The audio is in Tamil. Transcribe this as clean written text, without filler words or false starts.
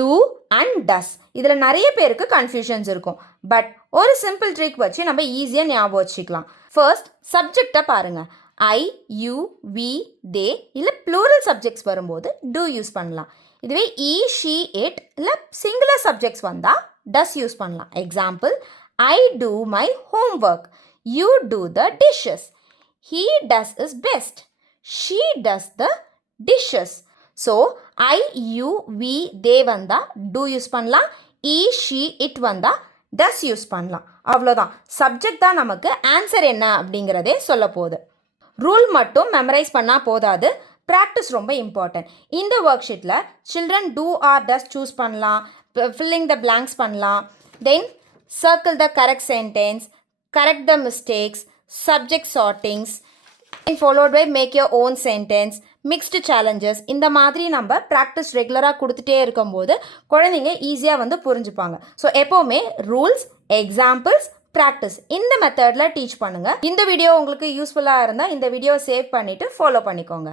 do and does. இதில் நிறைய பேருக்கு கன்ஃபியூஷன்ஸ் இருக்கும். பட் ஒரு சிம்பிள் ட்ரிக் வச்சு நம்ம ஈஸியாக ஞாபகம் வச்சுக்கலாம். ஃபர்ஸ்ட் சப்ஜெக்டை பாருங்கள். ஐ, யூ, வி, தே இல்லை ப்ளூரல் சப்ஜெக்ட்ஸ் வரும்போது do யூஸ் பண்ணலாம். இதுவே ஈ, ஷீ, இட் இல்லை சிங்குலர் சப்ஜெக்ட்ஸ் வந்தால் does யூஸ் பண்ணலாம். Example, I do my homework. You do the dishes. He does his best. She does the dishes. So, I, you, we, they வந்தா do யூஸ் பண்ணலாம். he, she, it வந்தா does யூஸ் பண்ணலாம். அவ்வளோதான். சப்ஜெக்ட் தான் நமக்கு ஆன்சர் என்ன அப்படிங்கிறதே சொல்ல போகுது. ரூல் மட்டும் மெமரைஸ் பண்ணால் போதாது, ப்ராக்டிஸ் ரொம்ப இம்பார்ட்டன்ட். இந்த ஒர்க் ஷீட்டில் children do or does choose பண்ணலாம், ஃபில்லிங் த பிளாங்க்ஸ் பண்ணலாம், தென் circle the correct sentence, correct the mistakes, subject sortings, and followed by make your own sentence, mixed challenges. இந்த மாதிரி நம்ம ப்ராக்டிஸ் ரெகுலராக கொடுத்துட்டே இருக்கும்போது குழந்தைங்க ஈஸியாக வந்து புரிஞ்சுப்பாங்க. ஸோ எப்போவுமே ரூல்ஸ், எக்ஸாம்பிள்ஸ், ப்ராக்டிஸ் இந்த மெத்தடில் டீச் பண்ணுங்கள். இந்த வீடியோ உங்களுக்கு யூஸ்ஃபுல்லாக இருந்தால் இந்த வீடியோவை சேவ் பண்ணிவிட்டு ஃபாலோ பண்ணிக்கோங்க.